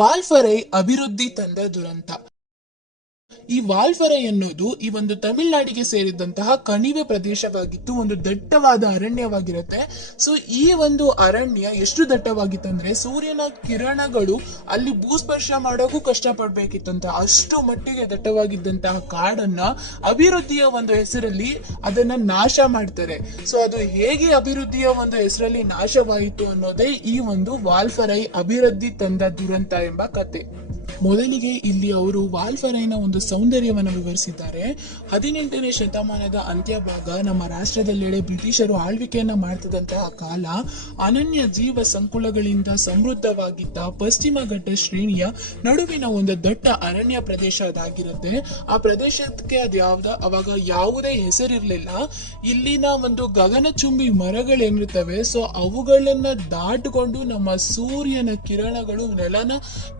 ವಾಲ್ಫರೈ ಅಭಿವೃದ್ಧಿ ತಂದ ದುರಂತ. ಈ ವಾಲ್ಫರೈ ಎನ್ನುವುದು ಈ ಒಂದು ತಮಿಳುನಾಡಿಗೆ ಸೇರಿದಂತಹ ಕಣಿವೆ ಪ್ರದೇಶವಾಗಿತ್ತು. ಒಂದು ದಟ್ಟವಾದ ಅರಣ್ಯವಾಗಿರುತ್ತೆ. ಸೊ ಈ ಒಂದು ಅರಣ್ಯ ಎಷ್ಟು ದಟ್ಟವಾಗಿತ್ತಂದ್ರೆ ಸೂರ್ಯನ ಕಿರಣಗಳು ಅಲ್ಲಿ ಭೂಸ್ಪರ್ಶ ಮಾಡೋಕ್ಕೂ ಕಷ್ಟಪಡ್ಬೇಕಿತ್ತಂತೆ. ಅಷ್ಟು ಮಟ್ಟಿಗೆ ದಟ್ಟವಾಗಿದ್ದಂತಹ ಕಾಡನ್ನ ಅಭಿವೃದ್ಧಿಯ ಒಂದು ಹೆಸರಲ್ಲಿ ಅದನ್ನ ನಾಶ ಮಾಡ್ತಾರೆ. ಸೊ ಅದು ಹೇಗೆ ಅಭಿವೃದ್ಧಿಯ ಒಂದು ಹೆಸರಲ್ಲಿ ನಾಶವಾಯಿತು ಅನ್ನೋದೇ ಈ ಒಂದು ವಾಲ್ಫರೈ ಅಭಿವೃದ್ಧಿ ತಂದ ದುರಂತ ಎಂಬ ಕತೆ. ಮೊದಲಿಗೆ ಇಲ್ಲಿ ಅವರು ವಾಲ್ಫರೈನ ಒಂದು ಸೌಂದರ್ಯವನ್ನು ವಿವರಿಸಿದ್ದಾರೆ. 18ನೇ ಶತಮಾನದ ಅಂತ್ಯಭಾಗ ನಮ್ಮ ರಾಷ್ಟ್ರದೆಲ್ಲೆಡೆ ಬ್ರಿಟಿಷರು ಆಳ್ವಿಕೆಯನ್ನ ಮಾಡ್ತಿದ್ದಂತಹ ಕಾಲ. ಅನನ್ಯ ಜೀವ ಸಂಕುಲಗಳಿಂದ ಸಮೃದ್ಧವಾಗಿದ್ದ ಪಶ್ಚಿಮ ಘಟ್ಟ ಶ್ರೇಣಿಯ ನಡುವಿನ ಒಂದು ದಟ್ಟ ಅರಣ್ಯ ಪ್ರದೇಶ ಅದಾಗಿರುತ್ತೆ. ಆ ಪ್ರದೇಶಕ್ಕೆ ಅವಾಗ ಯಾವುದೇ ಹೆಸರಿರ್ಲಿಲ್ಲ. ಇಲ್ಲಿನ ಒಂದು ಗಗನಚುಂಬಿ ಮರಗಳೇನಿರ್ತವೆ, ಸೊ ಅವುಗಳನ್ನ ದಾಟಿಕೊಂಡು ನಮ್ಮ ಸೂರ್ಯನ ಕಿರಣಗಳು ನೆಲನ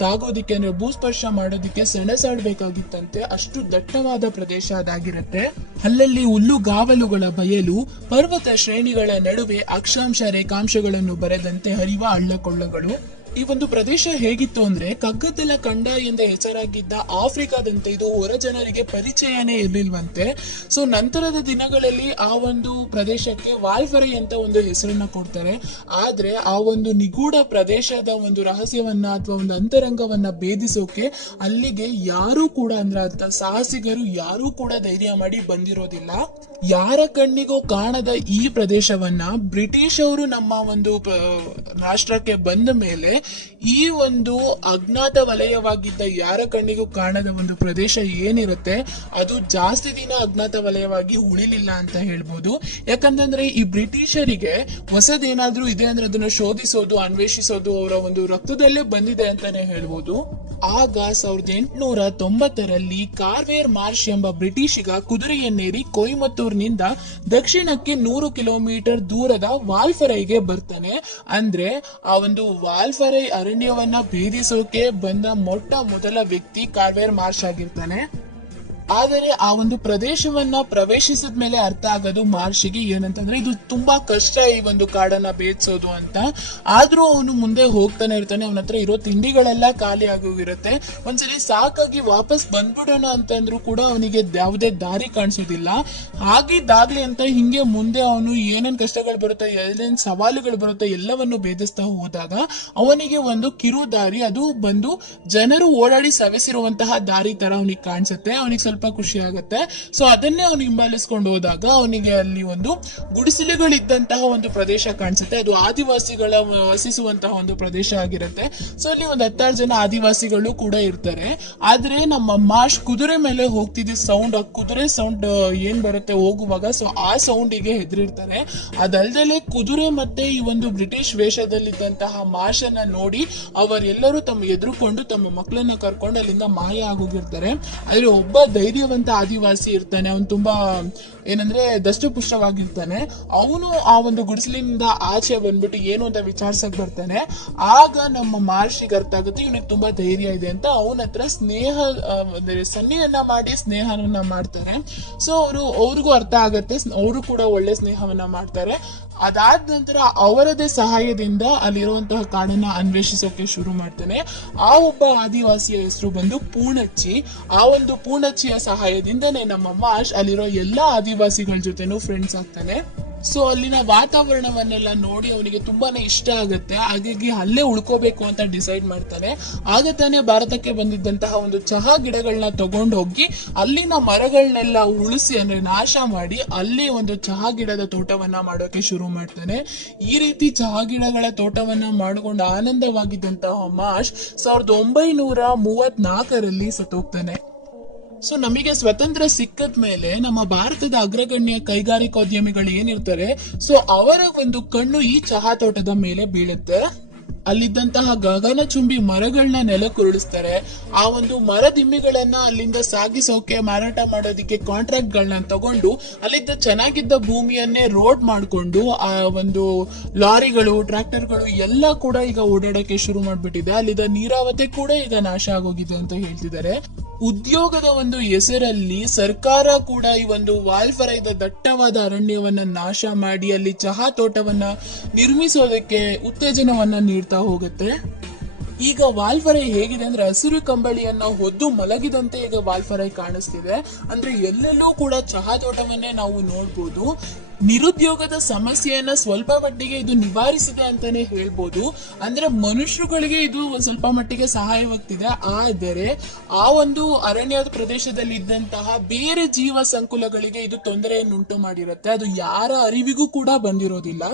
ತಾಗೋದಿಕ್ಕೆ ಅಂದ್ರೆ ಭೂಸ್ಪರ್ಶ ಮಾಡೋದಿಕ್ಕೆ ಸೆಣಸಾಡ್ಬೇಕಾಗಿತ್ತಂತೆ. ಅಷ್ಟು ದಟ್ಟವಾದ ಪ್ರದೇಶ ಅದಾಗಿರುತ್ತೆ. ಅಲ್ಲಲ್ಲಿ ಹುಲ್ಲುಗಾವಲುಗಳ ಬಯಲು, ಪರ್ವತ ಶ್ರೇಣಿಗಳ ನಡುವೆ ಅಕ್ಷಾಂಶ ರೇಖಾಂಶಗಳನ್ನು ಬರೆದಂತೆ ಹರಿವ ಹಳ್ಳಕೊಳ್ಳಗಳು. ಈ ಒಂದು ಪ್ರದೇಶ ಹೇಗಿತ್ತು ಅಂದ್ರೆ ಕಗ್ಗದ್ದಲ ಖಂಡ ಎಂದ ಹೆಸರಾಗಿದ್ದ ಆಫ್ರಿಕಾದಂತೆ ಇದು ಹೊರ ಜನರಿಗೆ ಪರಿಚಯನೇ ಇರಲಿಲ್ವಂತೆ. ಸೊ ನಂತರದ ದಿನಗಳಲ್ಲಿ ಆ ಒಂದು ಪ್ರದೇಶಕ್ಕೆ ವಾಲ್ಫರೈ ಅಂತ ಒಂದು ಹೆಸರನ್ನ ಕೊಡ್ತಾರೆ. ಆದ್ರೆ ಆ ಒಂದು ನಿಗೂಢ ಪ್ರದೇಶದ ಒಂದು ರಹಸ್ಯವನ್ನ ಅಥವಾ ಒಂದು ಅಂತರಂಗವನ್ನ ಭೇದಿಸೋಕೆ ಅಲ್ಲಿಗೆ ಯಾರೂ ಕೂಡ ಅಂದ್ರೆ ಸಾಹಸಿಗರು ಯಾರೂ ಕೂಡ ಧೈರ್ಯ ಮಾಡಿ ಬಂದಿರೋದಿಲ್ಲ. ಯಾರ ಕಣ್ಣಿಗೂ ಕಾಣದ ಈ ಪ್ರದೇಶವನ್ನ ಬ್ರಿಟಿಷರು ನಮ್ಮ ಒಂದು ರಾಷ್ಟ್ರಕ್ಕೆ ಬಂದ ಮೇಲೆ ಈ ಒಂದು ಅಜ್ಞಾತ ವಲಯವಾಗಿದ್ದ ಯಾರ ಕಣ್ಣಿಗೂ ಕಾಣದ ಒಂದು ಪ್ರದೇಶ ಏನಿರುತ್ತೆ ಅದು ಜಾಸ್ತಿ ದಿನ ಅಜ್ಞಾತ ವಲಯವಾಗಿ ಉಳಿಲಿಲ್ಲ ಅಂತ ಹೇಳ್ಬೋದು. ಯಾಕಂತಂದ್ರೆ ಈ ಬ್ರಿಟಿಷರಿಗೆ ಹೊಸದೇನಾದ್ರೂ ಇದೆ ಅಂದ್ರೆ ಅದನ್ನ ಶೋಧಿಸೋದು, ಅನ್ವೇಷಿಸೋದು ಅವರ ಒಂದು ರಕ್ತದಲ್ಲೇ ಬಂದಿದೆ ಅಂತಾನೆ ಹೇಳ್ಬೋದು. ಆಗ 1890ರಲ್ಲಿ ಕಾರ್ವೇರ್ ಮಾರ್ಷ್ ಎಂಬ ಬ್ರಿಟಿಷಿಗ ಕುದುರೆಯನ್ನೇರಿ ಕೊಯಮತ್ತೂರಿನಿಂದ ದಕ್ಷಿಣಕ್ಕೆ 100 ಕಿಲೋಮೀಟರ್ ದೂರದ ವಾಲ್ಫರೈಗೆ ಬರ್ತಾನೆ. ಅಂದ್ರೆ ಆ ಒಂದು ವಾಲ್ಫರೈ ಅರಣ್ಯವನ್ನ ಭೇದಿಸೋಕೆ ಬಂದ ಮೊಟ್ಟ ಮೊದಲ ವ್ಯಕ್ತಿ ಕಾರ್ವೇರ್ ಮಾರ್ಷ್ ಆಗಿರ್ತಾನೆ. ಆದರೆ ಆ ಒಂದು ಪ್ರದೇಶವನ್ನ ಪ್ರವೇಶಿಸಿದ ಮೇಲೆ ಅರ್ಥ ಆಗೋದು ಮಾರ್ಷಿಗೆ ಏನಂತಂದ್ರೆ ಇದು ತುಂಬಾ ಕಷ್ಟ ಈ ಒಂದು ಕಾಡನ್ನ ಭೇದಿಸೋದು ಅಂತ. ಆದ್ರೂ ಅವನು ಮುಂದೆ ಹೋಗ್ತಾನೆ ಇರ್ತಾನೆ. ಅವನ ಹತ್ರ ಇರೋ ತಿಂಡಿಗಳೆಲ್ಲ ಖಾಲಿ ಆಗೋಗಿರುತ್ತೆ. ಒಂದ್ಸಲಿ ಸಾಕಾಗಿ ವಾಪಸ್ ಬಂದ್ಬಿಡೋಣ ಅಂತಂದ್ರು ಕೂಡ ಅವನಿಗೆ ಯಾವುದೇ ದಾರಿ ಕಾಣಿಸೋದಿಲ್ಲ. ಹಾಗಿದ್ದಾಗ್ಲಿ ಅಂತ ಹಿಂಗೆ ಮುಂದೆ ಅವನು ಏನೇನ್ ಕಷ್ಟಗಳು ಬರುತ್ತೆ, ಏನೇನ್ ಸವಾಲುಗಳು ಬರುತ್ತೆ ಎಲ್ಲವನ್ನು ಭೇದಿಸ್ತಾ ಹೋದಾಗ ಅವನಿಗೆ ಒಂದು ಕಿರು ದಾರಿ ಅದು ಬಂದು ಜನರು ಓಡಾಡಿ ಸವೆಸಿರುವಂತಹ ದಾರಿ ತರ ಅವನಿಗೆ ಕಾಣಿಸುತ್ತೆ. ಅವನಿಗೆ ಸ್ವಲ್ಪ ಖುಷಿ ಆಗುತ್ತೆ. ಸೊ ಅದನ್ನೇ ಅವನು ಹಿಂಬಾಲಿಸ್ಕೊಂಡು ಹೋದಾಗ ಅವನಿಗೆ ಅಲ್ಲಿ ಒಂದು ಗುಡಿಸಲುಗಳಿದ್ದಂತಹ ಒಂದು ಪ್ರದೇಶ ಕಾಣಿಸುತ್ತೆ. ಅದು ಆದಿವಾಸಿಗಳ ವಸಿಸುವಂತಹ ಒಂದು ಪ್ರದೇಶ ಆಗಿರುತ್ತೆ. ಸೊ ಅಲ್ಲಿ ಒಂದು 16 ಜನ ಆದಿವಾಸಿಗಳು ಕೂಡ ಇರ್ತಾರೆ. ಆದ್ರೆ ನಮ್ಮ ಮಾರ್ಷ್ ಕುದುರೆ ಮೇಲೆ ಹೋಗ್ತಿದ್ದ ಸೌಂಡ್, ಆ ಕುದುರೆ ಸೌಂಡ್ ಏನ್ ಬರುತ್ತೆ ಹೋಗುವಾಗ, ಸೊ ಆ ಸೌಂಡಿಗೆ ಹೆದರಿರ್ತಾರೆ. ಅದಲ್ದಲೆ ಕುದುರೆ ಮತ್ತೆ ಈ ಒಂದು ಬ್ರಿಟಿಷ್ ವೇಷದಲ್ಲಿದ್ದಂತಹ ಮಾರ್ಷನ್ನ ನೋಡಿ ಅವರೆಲ್ಲರೂ ತಮ್ಮ ಎದುರುಕೊಂಡು ತಮ್ಮ ಮಕ್ಕಳನ್ನ ಕರ್ಕೊಂಡು ಅಲ್ಲಿಂದ ಮಾಯ ಆಗೋಗಿರ್ತಾರೆ. ಆದ್ರೆ ಒಬ್ಬ ಧೈರ್ಯವಂತ ಆದಿವಾಸಿ ಇರ್ತಾನೆ. ಅವನು ತುಂಬಾ ಏನಂದ್ರೆ ದಷ್ಟಪುಷ್ಟವಾಗಿರ್ತಾನೆ. ಅವನು ಆ ಒಂದು ಗುಡಿಸಲಿನಿಂದ ಆಚೆ ಬಂದ್ಬಿಟ್ಟು ಏನು ಅಂತ ವಿಚಾರಿಸಕ್ ಬರ್ತಾನೆ. ಆಗ ನಮ್ಮ ಮಾರ್ಷಿಗೆ ಅರ್ಥ ಆಗುತ್ತೆ ಇವನಿಗೆ ತುಂಬಾ ಧೈರ್ಯ ಇದೆ ಅಂತ. ಅವನ ಹತ್ರ ಸನ್ನೆಯನ್ನ ಮಾಡಿ ಸ್ನೇಹವನ್ನ ಮಾಡ್ತಾರೆ. ಸೊ ಅವ್ರಿಗೂ ಅರ್ಥ ಆಗತ್ತೆ, ಅವರು ಕೂಡ ಒಳ್ಳೆ ಸ್ನೇಹವನ್ನ ಮಾಡ್ತಾರೆ. ಅದಾದ ನಂತರ ಅವರದೇ ಸಹಾಯದಿಂದ ಅಲ್ಲಿರುವಂತಹ ಕಾಡನ್ನ ಅನ್ವೇಷಿಸೋಕೆ ಶುರು ಮಾಡ್ತಾನೆ. ಆ ಒಬ್ಬ ಆದಿವಾಸಿಯ ಹೆಸರು ಬಂದು ಪೂಣಚ್ಚಿ. ಆ ಒಂದು ಪೂಣಚ್ಚಿಯ ಸಹಾಯದಿಂದನೇ ನಮ್ಮ ಮಾರ್ಷ್ ಅಲ್ಲಿರೋ ಎಲ್ಲಾ ಆದಿವಾಸಿಗಳ ಜೊತೆನೂ ಫ್ರೆಂಡ್ಸ್ ಆಗ್ತಾನೆ. ಸೊ ಅಲ್ಲಿನ ವಾತಾವರಣವನ್ನೆಲ್ಲ ನೋಡಿ ಅವನಿಗೆ ತುಂಬಾನೇ ಇಷ್ಟ ಆಗುತ್ತೆ. ಹಾಗಾಗಿ ಅಲ್ಲೇ ಉಳ್ಕೋಬೇಕು ಅಂತ ಡಿಸೈಡ್ ಮಾಡ್ತಾನೆ. ಆಗ ತಾನೇ ಭಾರತಕ್ಕೆ ಬಂದಿದ್ದಂತಹ ಒಂದು ಚಹಾ ಗಿಡಗಳನ್ನ ತಗೊಂಡು ಹೋಗಿ ಅಲ್ಲಿನ ಮರಗಳನ್ನೆಲ್ಲ ಉಳಿಸಿ ಅಂದ್ರೆ ನಾಶ ಮಾಡಿ ಅಲ್ಲಿ ಒಂದು ಚಹಾ ಗಿಡದ ತೋಟವನ್ನ ಮಾಡೋಕೆ ಶುರು ಮಾಡ್ತಾನೆ. ಈ ರೀತಿ ಚಹಾ ಗಿಡಗಳ ತೋಟವನ್ನ ಮಾಡಿಕೊಂಡು ಆನಂದವಾಗಿದ್ದಂತಹ ಮಾರ್ಷ್ 1934ರಲ್ಲಿ ಸತ್ತೋಗ್ತಾನೆ. ಸೊ ನಮಗೆ ಸ್ವತಂತ್ರ ಸಿಕ್ಕದ ಮೇಲೆ ನಮ್ಮ ಭಾರತದ ಅಗ್ರಗಣ್ಯ ಕೈಗಾರಿಕೋದ್ಯಮಿಗಳು ಏನಿರ್ತಾರೆ, ಸೊ ಅವರ ಒಂದು ಕಣ್ಣು ಈ ಚಹಾ ತೋಟದ ಮೇಲೆ ಬೀಳುತ್ತೆ. ಅಲ್ಲಿದ್ದಂತಹ ಗಗನಚುಂಬಿ ಮರಗಳನ್ನ ನೆಲಕ್ಕುರುಳಿಸ್ತಾರೆ. ಆ ಒಂದು ಮರದಿಮ್ಮಿಗಳನ್ನ ಅಲ್ಲಿಂದ ಸಾಗಿಸೋಕೆ ಮಾರಾಟ ಮಾಡೋದಿಕ್ಕೆ ಕಾಂಟ್ರಾಕ್ಟ್ ಗಳನ್ನ ತಗೊಂಡು ಅಲ್ಲಿದ್ದ ಚೆನ್ನಾಗಿದ್ದ ಭೂಮಿಯನ್ನೇ ರೋಡ್ ಮಾಡಿಕೊಂಡು ಆ ಒಂದು ಲಾರಿಗಳು, ಟ್ರಾಕ್ಟರ್ಗಳು ಎಲ್ಲ ಕೂಡ ಈಗ ಓಡಾಡಕ್ಕೆ ಶುರು ಮಾಡ್ಬಿಟ್ಟಿದೆ. ಅಲ್ಲಿದ್ದ ನೀರಾವತಿ ಕೂಡ ಈಗ ನಾಶ ಆಗೋಗಿದೆ ಅಂತ ಹೇಳ್ತಿದ್ದಾರೆ. ಉದ್ಯೋಗದ ಒಂದು ಹೆಸರಲ್ಲಿ ಸರ್ಕಾರ ಕೂಡ ಈ ಒಂದು ವಾಲ್ಫರೈದ ದಟ್ಟವಾದ ಅರಣ್ಯವನ್ನ ನಾಶ ಮಾಡಿ ಅಲ್ಲಿ ಚಹಾ ತೋಟವನ್ನ ನಿರ್ಮಿಸೋದಕ್ಕೆ ಉತ್ತೇಜನವನ್ನ ನೀಡ್ತಾ ಹೋಗುತ್ತೆ. ಈಗ ವಾಲ್ಫರೈ ಹೇಗಿದೆ ಅಂದ್ರೆ ಹಸಿರು ಕಂಬಳಿಯನ್ನ ಹೊದ್ದು ಮಲಗಿದಂತೆ ಈಗ ವಾಲ್ಫರೈ ಕಾಣಿಸ್ತಿದೆ. ಅಂದ್ರೆ ಎಲ್ಲೆಲ್ಲೂ ಕೂಡ ಚಹಾ ತೋಟವನ್ನೇ ನಾವು ನೋಡ್ಬೋದು. ನಿರುದ್ಯೋಗದ ಸಮಸ್ಯೆಯನ್ನ ಸ್ವಲ್ಪ ಮಟ್ಟಿಗೆ ಇದು ನಿವಾರಿಸಿದೆ ಅಂತಾನೆ ಹೇಳ್ಬೋದು. ಅಂದ್ರೆ ಮನುಷ್ಯರುಗಳಿಗೆ ಇದು ಸ್ವಲ್ಪ ಮಟ್ಟಿಗೆ ಸಹಾಯವಾಗ್ತಿದೆ. ಆದರೆ ಆ ಒಂದು ಅರಣ್ಯದ ಪ್ರದೇಶದಲ್ಲಿ ಇದ್ದಂತಹ ಬೇರೆ ಜೀವ ಸಂಕುಲಗಳಿಗೆ ಇದು ತೊಂದರೆಯನ್ನು ಉಂಟು ಮಾಡಿರುತ್ತೆ. ಅದು ಯಾರ ಅರಿವಿಗೂ ಕೂಡ ಬಂದಿರೋದಿಲ್ಲ.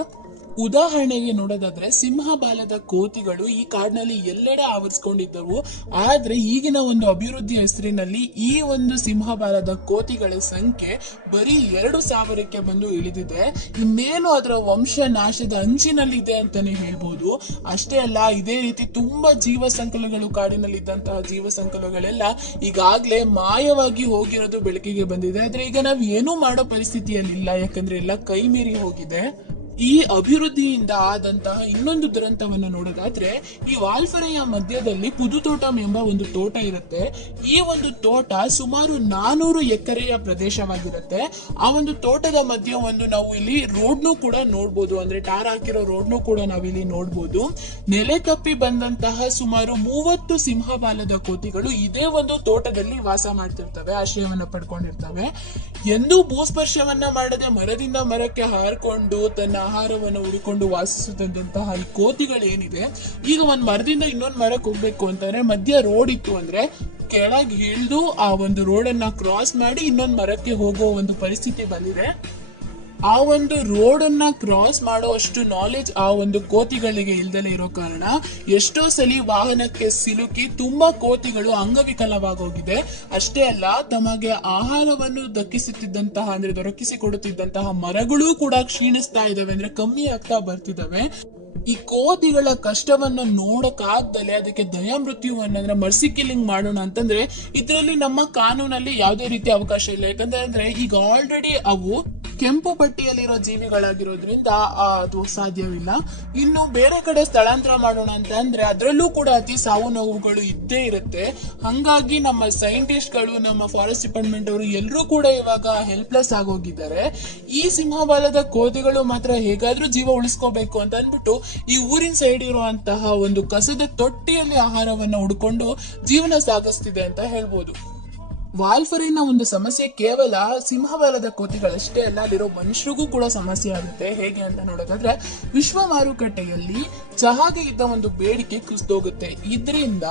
ಉದಾಹರಣೆಗೆ ನೋಡೋದಾದ್ರೆ ಸಿಂಹಬಾಲದ ಕೋತಿಗಳು ಈ ಕಾಡಿನಲ್ಲಿ ಎಲ್ಲೆಡೆ ಆವರಿಸಿಕೊಂಡಿದ್ದವು. ಆದ್ರೆ ಈಗಿನ ಒಂದು ಅಭಿವೃದ್ಧಿ ಹೆಸರಿನಲ್ಲಿ ಈ ಒಂದು ಸಿಂಹಬಾಲದ ಕೋತಿಗಳ ಸಂಖ್ಯೆ ಬರೀ 2,000ಕ್ಕೆ ಬಂದು ಇಳಿದಿದೆ. ಇನ್ನೇನು ಅದರ ವಂಶ ನಾಶದ ಅಂಚಿನಲ್ಲಿದೆ ಅಂತಾನೆ ಹೇಳ್ಬೋದು. ಅಷ್ಟೇ ಅಲ್ಲ, ಇದೇ ರೀತಿ ತುಂಬಾ ಜೀವ ಸಂಕುಲಗಳು ಕಾಡಿನಲ್ಲಿ ಇದ್ದಂತಹ ಜೀವ ಸಂಕುಲಗಳೆಲ್ಲ ಈಗಾಗ್ಲೇ ಮಾಯವಾಗಿ ಹೋಗಿರೋದು ಬೆಳಕಿಗೆ ಬಂದಿದೆ. ಆದ್ರೆ ಈಗ ನಾವ್ ಏನೂ ಮಾಡೋ ಪರಿಸ್ಥಿತಿಯಲ್ಲಿಲ್ಲ, ಯಾಕಂದ್ರೆ ಎಲ್ಲ ಕೈ ಮೀರಿ ಹೋಗಿದೆ. ಈ ಅಭಿವೃದ್ಧಿಯಿಂದ ಆದಂತಹ ಇನ್ನೊಂದು ದುರಂತವನ್ನು ನೋಡೋದಾದ್ರೆ, ಈ ವಾಲ್ಫರೈಯ ಮಧ್ಯದಲ್ಲಿ ಪುದುತೋಟಂ ಎಂಬ ಒಂದು ತೋಟ ಇರುತ್ತೆ. ಈ ಒಂದು ತೋಟ ಸುಮಾರು 400 ಎಕರೆಯ ಪ್ರದೇಶವಾಗಿರುತ್ತೆ. ಆ ಒಂದು ತೋಟದ ಮಧ್ಯೆ ನಾವು ಇಲ್ಲಿ ರೋಡ್ನು ಕೂಡ ನೋಡ್ಬೋದು. ಅಂದ್ರೆ ಟಾರ್ ಹಾಕಿರೋ ರೋಡ್ನು ಕೂಡ ನಾವಿಲ್ಲಿ ನೋಡ್ಬೋದು. ನೆಲೆ ತಪ್ಪಿ ಬಂದಂತಹ ಸುಮಾರು 30 ಸಿಂಹಬಾಲದ ಕೋತಿಗಳು ಇದೇ ಒಂದು ತೋಟದಲ್ಲಿ ವಾಸ ಮಾಡ್ತಿರ್ತವೆ, ಆಶ್ರಯವನ್ನ ಪಡ್ಕೊಂಡಿರ್ತವೆ. ಎಂದೂ ಭೂಸ್ಪರ್ಶವನ್ನ ಮಾಡದೆ ಮರದಿಂದ ಮರಕ್ಕೆ ಹಾರ್ಕೊಂಡು ತನ್ನ ಆಹಾರವನ್ನು ಹುಡುಕೊಂಡು ವಾಸಿಸುತ್ತಿದ್ದಂತಹ ಈ ಕೋತಿಗಳು ಏನಿದೆ, ಈಗ ಒಂದ್ ಮರದಿಂದ ಇನ್ನೊಂದ್ ಮರಕ್ಕೆ ಹೋಗ್ಬೇಕು ಅಂತಂದ್ರೆ ಮಧ್ಯ ರೋಡ್ ಇತ್ತು ಅಂದ್ರೆ ಕೆಳಗೆ ಇಳಿದು ಆ ಒಂದು ರೋಡ್ ಅನ್ನ ಕ್ರಾಸ್ ಮಾಡಿ ಇನ್ನೊಂದ್ ಮರಕ್ಕೆ ಹೋಗೋ ಒಂದು ಪರಿಸ್ಥಿತಿ ಬಂದಿದೆ. ಆ ಒಂದು ರೋಡ್ ಅನ್ನ ಕ್ರಾಸ್ ಮಾಡೋ ಅಷ್ಟು ನಾಲೆಜ್ ಆ ಒಂದು ಕೋತಿಗಳಿಗೆ ಇಲ್ದಲೇ ಇರೋ ಕಾರಣ ಎಷ್ಟೋ ಸಲಿ ವಾಹನಕ್ಕೆ ಸಿಲುಕಿ ತುಂಬಾ ಕೋತಿಗಳು ಅಂಗವಿಕಲವಾಗೋಗಿದೆ. ಅಷ್ಟೇ ಅಲ್ಲ, ತಮಗೆ ಆಹಾರವನ್ನು ದೊರಕಿಸಿಕೊಡುತ್ತಿದ್ದಂತಹ ಮರಗಳು ಕೂಡ ಕ್ಷೀಣಿಸ್ತಾ ಇದಾವೆ, ಅಂದ್ರೆ ಕಮ್ಮಿ ಆಗ್ತಾ ಬರ್ತಿದಾವೆ. ಈ ಕೋತಿಗಳ ಕಷ್ಟವನ್ನ ನೋಡಕ್ಕಾಗ್ದಲೆ ಅದಕ್ಕೆ ದಯಾ ಮೃತ್ಯುವನ್ನ ಅಂದ್ರೆ ಮರ್ಸಿ ಕಿಲ್ಲಿಂಗ್ ಮಾಡೋಣ ಅಂತಂದ್ರೆ ಇದರಲ್ಲಿ ನಮ್ಮ ಕಾನೂನಲ್ಲಿ ಯಾವುದೇ ರೀತಿ ಅವಕಾಶ ಇಲ್ಲ. ಯಾಕಂದ್ರೆ ಈಗ ಆಲ್ರೆಡಿ ಅವು ಕೆಂಪು ಪಟ್ಟಿಯಲ್ಲಿರೋ ಜೀವಿಗಳಾಗಿರೋದ್ರಿಂದ ಅದು ಸಾಧ್ಯವಿಲ್ಲ. ಇನ್ನು ಬೇರೆ ಕಡೆ ಸ್ಥಳಾಂತರ ಮಾಡೋಣ ಅಂತ ಅಂದ್ರೆ ಅದರಲ್ಲೂ ಕೂಡ ಅತಿ ಸಾವು ನೋವುಗಳು ಇದ್ದೇ ಇರುತ್ತೆ. ಹಂಗಾಗಿ ನಮ್ಮ ಸೈಂಟಿಸ್ಟ್ಗಳು, ನಮ್ಮ ಫಾರೆಸ್ಟ್ ಡಿಪಾರ್ಟ್ಮೆಂಟ್ ಅವರು ಎಲ್ಲರೂ ಕೂಡ ಇವಾಗ ಹೆಲ್ಪ್ಲೆಸ್ ಆಗೋಗಿದ್ದಾರೆ. ಈ ಸಿಂಹಬಾಲದ ಕೋತಿಗಳು ಮಾತ್ರ ಹೇಗಾದ್ರೂ ಜೀವ ಉಳಿಸ್ಕೋಬೇಕು ಅಂತ ಅಂದ್ಬಿಟ್ಟು ಈ ಊರಿನ ಸೈಡ್ ಇರುವಂತಹ ಒಂದು ಕಸದ ತೊಟ್ಟಿಯಲ್ಲಿ ಆಹಾರವನ್ನ ಹುಡ್ಕೊಂಡು ಜೀವನ ಸಾಗಿಸ್ತಿದೆ ಅಂತ ಹೇಳ್ಬೋದು. ವಾಲ್ಫರೈನ ಒಂದು ಸಮಸ್ಯೆ ಕೇವಲ ಸಿಂಹಬಾಲದ ಕೋತಿಗಳಷ್ಟೇ ಅಲ್ಲ, ಅಲ್ಲಿರೋ ಮನುಷ್ಯರಿಗೂ ಕೂಡ ಸಮಸ್ಯೆ ಆಗುತ್ತೆ. ಹೇಗೆ ಅಂತ ನೋಡೋದಾದ್ರೆ, ವಿಶ್ವ ಮಾರುಕಟ್ಟೆಯಲ್ಲಿ ಚಹಾಗೆ ಇದ್ದ ಒಂದು ಬೇಡಿಕೆ ಕುಸಿದೋಗುತ್ತೆ. ಇದರಿಂದ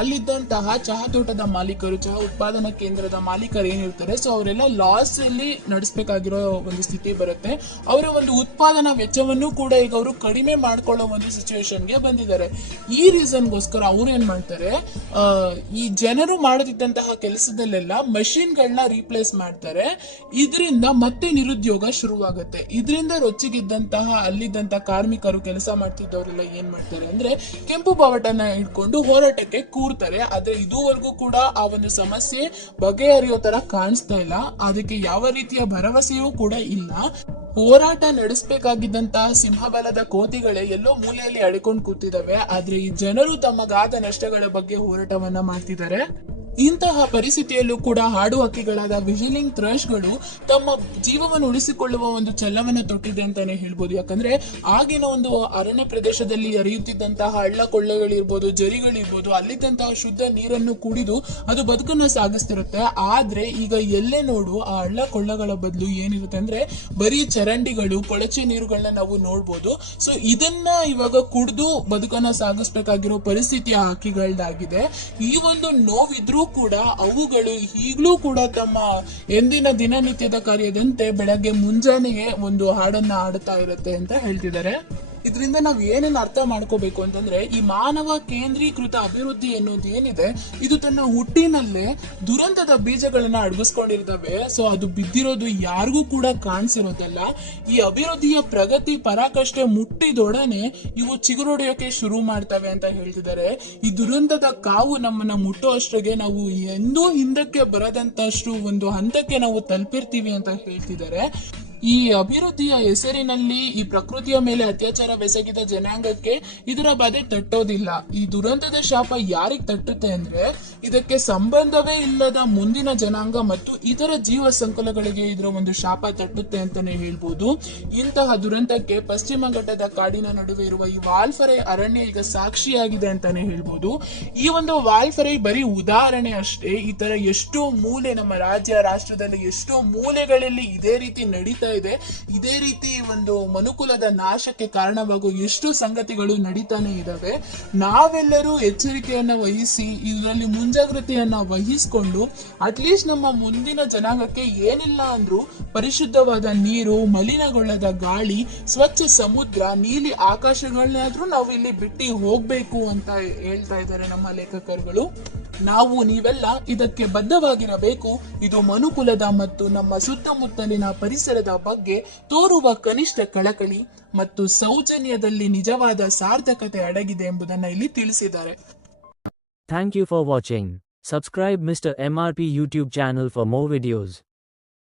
ಅಲ್ಲಿದ್ದಂತಹ ಚಹಾ ತೋಟದ ಮಾಲೀಕರು, ಚಹಾ ಉತ್ಪಾದನಾ ಕೇಂದ್ರದ ಮಾಲೀಕರು ಏನಿರ್ತಾರೆ, ಸೊ ಅವರೆಲ್ಲ ಲಾಸ್ ಅಲ್ಲಿ ನಡೆಸಬೇಕಾಗಿರೋ ಒಂದು ಸ್ಥಿತಿ ಬರುತ್ತೆ. ಅವರ ಒಂದು ಉತ್ಪಾದನಾ ವೆಚ್ಚವನ್ನು ಕೂಡ ಈಗ ಅವರು ಕಡಿಮೆ ಮಾಡ್ಕೊಳ್ಳೋ ಒಂದು ಸಿಚುವೇಶನ್ಗೆ ಬಂದಿದ್ದಾರೆ. ಈ ರೀಸನ್ಗೋಸ್ಕರ ಅವ್ರು ಏನ್ ಮಾಡ್ತಾರೆ, ಈ ಜನರು ಮಾಡುತ್ತಿದ್ದಂತಹ ಕೆಲಸದಲ್ಲೆಲ್ಲ ಮಷಿನ್ಗಳನ್ನ ರೀಪ್ಲೇಸ್ ಮಾಡ್ತಾರೆ. ಇದರಿಂದ ಮತ್ತೆ ನಿರುದ್ಯೋಗ ಶುರುವಾಗುತ್ತೆ. ಇದರಿಂದ ರೊಚ್ಚಿಗಿದ್ದಂತಹ ಅಲ್ಲಿದ್ದಂತಹ ಕಾರ್ಮಿಕರು, ಕೆಲಸ ಮಾಡ್ತಿದ್ದವರೆಲ್ಲ ಏನ್ ಮಾಡ್ತಾರೆ ಅಂದ್ರೆ ಕೆಂಪು ಬಾವಟನ್ನ ಇಟ್ಕೊಂಡು ಹೋರಾಟಕ್ಕೆ ಕೂರ್ತಾರೆ. ಆದ್ರೆ ಇದುವರೆಗೂ ಕೂಡ ಆ ಒಂದು ಸಮಸ್ಯೆ ಬಗೆಹರಿಯೋ ತರ ಕಾಣಿಸ್ತಾ ಇಲ್ಲ. ಅದಕ್ಕೆ ಯಾವ ರೀತಿಯ ಭರವಸೆಯೂ ಕೂಡ ಇಲ್ಲ. ಹೋರಾಟ ನಡೆಸಬೇಕಾಗಿದ್ದಂತಹ ಸಿಂಹಬಾಲದ ಕೋತಿಗಳೇ ಎಲ್ಲೋ ಮೂಲೆಯಲ್ಲಿ ಅಡ್ಕೊಂಡು ಕೂತಿದ್ದಾವೆ. ಆದ್ರೆ ಈ ಜನರು ತಮಗಾದ ನಷ್ಟಗಳ ಬಗ್ಗೆ ಹೋರಾಟವನ್ನ ಮಾಡ್ತಿದ್ದಾರೆ. ಇಂತಹ ಪರಿಸ್ಥಿತಿಯಲ್ಲೂ ಕೂಡ ಹಾಡು ಹಕ್ಕಿಗಳಾದ ವಿಜಿಲಿಂಗ್ ಥ್ರಶ್ಗಳು ತಮ್ಮ ಜೀವವನ್ನು ಉಳಿಸಿಕೊಳ್ಳುವ ಒಂದು ಛಲವನ್ನ ತೊಟ್ಟಿದೆ ಅಂತಾನೆ ಹೇಳ್ಬೋದು. ಯಾಕಂದ್ರೆ ಆಗಿನ ಒಂದು ಅರಣ್ಯ ಪ್ರದೇಶದಲ್ಲಿ ಹರಿಯುತ್ತಿದ್ದಂತಹ ಹಳ್ಳ ಕೊಳ್ಳಗಳಿರ್ಬೋದು, ಜರಿಗಳಿರ್ಬೋದು, ಅಲ್ಲಿದ್ದಂತಹ ಶುದ್ಧ ನೀರನ್ನು ಕುಡಿದು ಅದು ಬದುಕನ್ನು ಸಾಗಿಸ್ತಿರುತ್ತೆ. ಆದ್ರೆ ಈಗ ಎಲ್ಲೇ ನೋಡು ಆ ಹಳ್ಳ ಕೊಳ್ಳಗಳ ಬದಲು ಏನಿರುತ್ತೆ ಅಂದ್ರೆ ಬರೀ ಚರಂಡಿಗಳು, ಕೊಳಚೆ ನೀರುಗಳನ್ನ ನಾವು ನೋಡ್ಬೋದು. ಸೊ ಇದನ್ನ ಇವಾಗ ಕುಡಿದು ಬದುಕನ್ನ ಸಾಗಿಸ್ಬೇಕಾಗಿರೋ ಪರಿಸ್ಥಿತಿ ಆ ಹಕ್ಕಿಗಳದಾಗಿದೆ. ಈ ಒಂದು ನೋವಿದ್ರೂ ಕೂಡ ಅವುಗಳು ಈಗಲೂ ಕೂಡ ತಮ್ಮ ಎಂದಿನ ದಿನನಿತ್ಯದ ಕಾರ್ಯದಂತೆ ಬೆಳಗ್ಗೆ ಮುಂಜಾನೆಗೆ ಒಂದು ಹಾಡನ್ನ ಹಾಡುತ್ತಾ ಇರುತ್ತೆ ಅಂತ ಹೇಳ್ತಿದ್ದಾರೆ. ಇದರಿಂದ ನಾವ್ ಏನೇನು ಅರ್ಥ ಮಾಡ್ಕೋಬೇಕು ಅಂತಂದ್ರೆ, ಈ ಮಾನವ ಕೇಂದ್ರೀಕೃತ ಅಭಿವೃದ್ಧಿ ಎನ್ನುವುದು ಏನಿದೆ, ಇದು ತನ್ನ ಹುಟ್ಟಿನಲ್ಲೇ ದುರಂತದ ಬೀಜಗಳನ್ನ ಅಡಗಿಸ್ಕೊಂಡಿರ್ತವೆ. ಸೊ ಅದು ಬಿದ್ದಿರೋದು ಯಾರಿಗೂ ಕೂಡ ಕಾಣಿಸಿರೋದಲ್ಲ. ಈ ಅಭಿವೃದ್ಧಿಯ ಪ್ರಗತಿ ಪರಾಕಾಷ್ಠೆ ಮುಟ್ಟಿದೊಡನೆ ಇವು ಚಿಗುರೊಡೆಯೋಕೆ ಶುರು ಮಾಡ್ತವೆ ಅಂತ ಹೇಳ್ತಿದ್ದಾರೆ. ಈ ದುರಂತದ ಕಾವು ನಮ್ಮನ್ನ ಮುಟ್ಟೋ ಅಷ್ಟಿಗೆ ನಾವು ಎಂದೂ ಹಿಂದಕ್ಕೆ ಬರದಂತಷ್ಟು ಒಂದು ಹಂತಕ್ಕೆ ನಾವು ತಲುಪಿರ್ತೀವಿ ಅಂತ ಹೇಳ್ತಿದ್ದಾರೆ. ಈ ಅಭಿವೃದ್ಧಿಯ ಹೆಸರಿನಲ್ಲಿ ಈ ಪ್ರಕೃತಿಯ ಮೇಲೆ ಅತ್ಯಾಚಾರವೆಸಗಿದ ಜನಾಂಗಕ್ಕೆ ಇದರ ಬಾಧೆ ತಟ್ಟೋದಿಲ್ಲ. ಈ ದುರಂತದ ಶಾಪ ಯಾರಿಗೆ ತಟ್ಟುತ್ತೆ ಅಂದ್ರೆ ಇದಕ್ಕೆ ಸಂಬಂಧವೇ ಇಲ್ಲದ ಮುಂದಿನ ಜನಾಂಗ ಮತ್ತು ಇತರ ಜೀವ ಸಂಕುಲಗಳಿಗೆ ಇದರ ಒಂದು ಶಾಪ ತಟ್ಟುತ್ತೆ ಅಂತಾನೆ ಹೇಳ್ಬೋದು. ಇಂತಹ ದುರಂತಕ್ಕೆ ಪಶ್ಚಿಮ ಘಟ್ಟದ ಕಾಡಿನ ನಡುವೆ ಇರುವ ಈ ವಾಲ್ಫರೈ ಅರಣ್ಯ ಈಗ ಸಾಕ್ಷಿಯಾಗಿದೆ ಅಂತಾನೆ ಹೇಳ್ಬೋದು. ಈ ಒಂದು ವಾಲ್ಫರೈ ಬರೀ ಉದಾಹರಣೆ ಅಷ್ಟೇ. ಈ ತರ ಎಷ್ಟೋ ಮೂಲೆ ನಮ್ಮ ರಾಷ್ಟ್ರದಲ್ಲಿ ಎಷ್ಟೋ ಮೂಲೆಗಳಲ್ಲಿ ಇದೇ ರೀತಿ ನಡೀತಾ ಇದೆ. ಇದೇ ರೀತಿ ಒಂದು ಮನುಕುಲದ ನಾಶಕ್ಕೆ ಕಾರಣವಾಗುವ ಎಷ್ಟು ಸಂಗತಿಗಳು ನಡೀತಾನೆ ಇದಾವೆ. ನಾವೆಲ್ಲರೂ ಎಚ್ಚರಿಕೆಯನ್ನ ವಹಿಸಿ ಇದರಲ್ಲಿ ಮುಂಜಾಗ್ರತೆಯನ್ನ ವಹಿಸಿಕೊಂಡು ಅಟ್ಲೀಸ್ಟ್ ನಮ್ಮ ಮುಂದಿನ ಜನಾಂಗಕ್ಕೆ ಏನಿಲ್ಲ ಅಂದ್ರೂ ಪರಿಶುದ್ಧವಾದ ನೀರು, ಮಲಿನಗೊಳ್ಳದ ಗಾಳಿ, ಸ್ವಚ್ಛ ಸಮುದ್ರ, ನೀಲಿ ಆಕಾಶಗಳನ್ನಾದ್ರೂ ನಾವು ಇಲ್ಲಿ ಬಿಟ್ಟು ಹೋಗ್ಬೇಕು ಅಂತ ಹೇಳ್ತಾ ಇದ್ದಾರೆ ನಮ್ಮ ಲೇಖಕರುಗಳು. ನಾವು ನೀವೆಲ್ಲ ಇದಕ್ಕೆ ಬದ್ಧವಾಗಿರಬೇಕು. ಇದು ಮನುಕುಲದ ಮತ್ತು ನಮ್ಮ ಸುತ್ತಮುತ್ತಲಿನ ಪರಿಸರದ ಬಗ್ಗೆ ತೋರುವ ಕನಿಷ್ಠ ಕಳಕಳಿ ಮತ್ತು ಸೌಜನ್ಯದಲ್ಲಿ ನಿಜವಾದ ಸಾರ್ಥಕತೆ ಅಡಗಿದೆ ಎಂಬುದನ್ನು ಇಲ್ಲಿ ತಿಳಿಸಿದ್ದಾರೆ. Thank you for watching. Subscribe Mr. MRP YouTube channel for more videos.